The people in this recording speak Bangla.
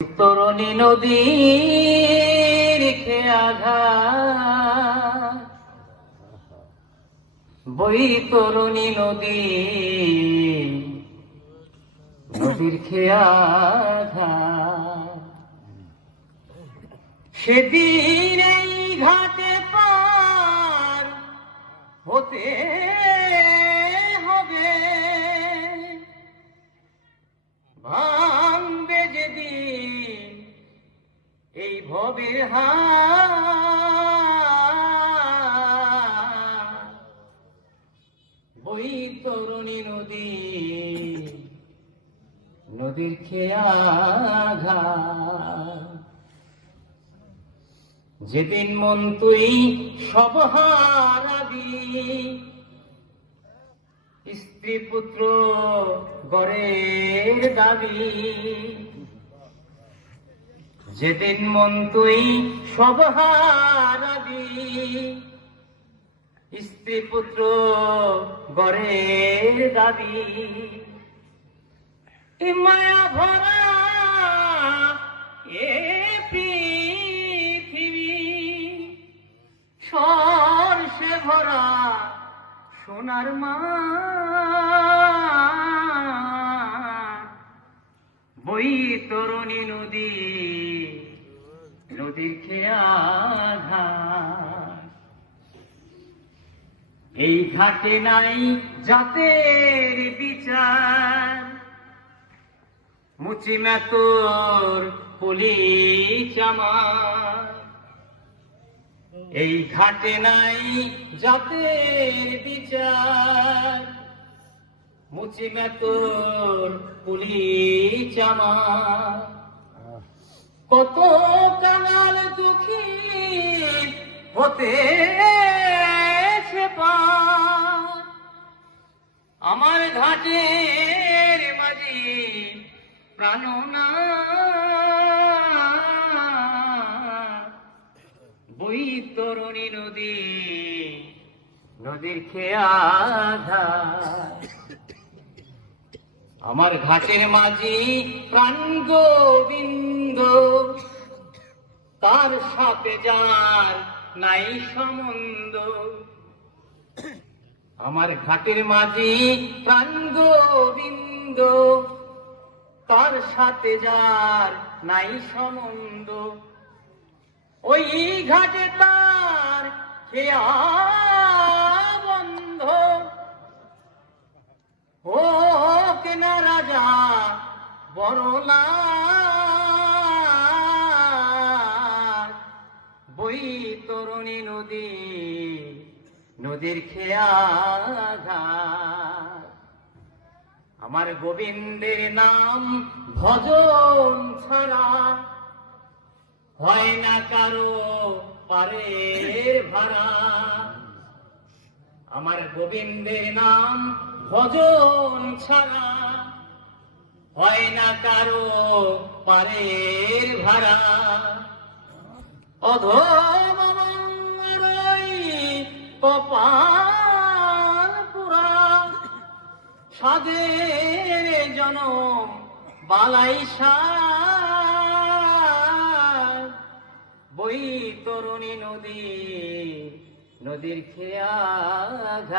তরুণী নদীর খেয়াঘাট, বৈতরণী নদীর খেয়াঘাট। সেদিন এই ঘাটে পার হতে হবে, ভাঙবে যেদিন এই ভবের হাট। বৈতরণী নদীর খেয়াঘাট। যেদিন মন তুই সব হারাবি, স্ত্রী পুত্র গড়ের দাবি। যেদিন মন তুই সব হারাবি, স্ত্রী পুত্র গড়ের দাবি। মায়া ভরা এ পৃথিবী, সরষে ভরা সোনার মাঠ। বৈতরণী নদীর খেয়াঘাট। এই ঘাটে নাই জাতের বিচার, মুচি মেতর পুলিশ আমার। এই ঘাটে নাই জাতের বিচার, মুচি মেতর পুলিশ আমার। কত কাঙাল দুঃখী হতে পার, আমার ঘাটের মাঝি প্রাণনাথ। বৈতরণী নদীর খেয়াঘাট। আমার ঘাটের মাঝি প্রাণ গোবিন্দ, তার সাথে যার নাই সম্বন্ধ। আমার ঘাটের মাঝি প্রাণ গোবিন্দ, তার সাথে যার নাই সম্বন্ধ। ওই ঘাটে তার খেয়া বন্ধ। ও কেনা রাজা বড়লা, বৈতরণী নদীর খেয়াঘাট। আমার গোবিন্দের নাম ভজন ছাড়া হয় না কারো পারের ভাড়া। আমার গোবিন্দের নাম ভজন ছাড়া হয় না কারো পারের ভাড়া। অধম কপাল পুরা, সাধের জনম বালাই সার। বৈতরণী নদীর খেয়াঘাট।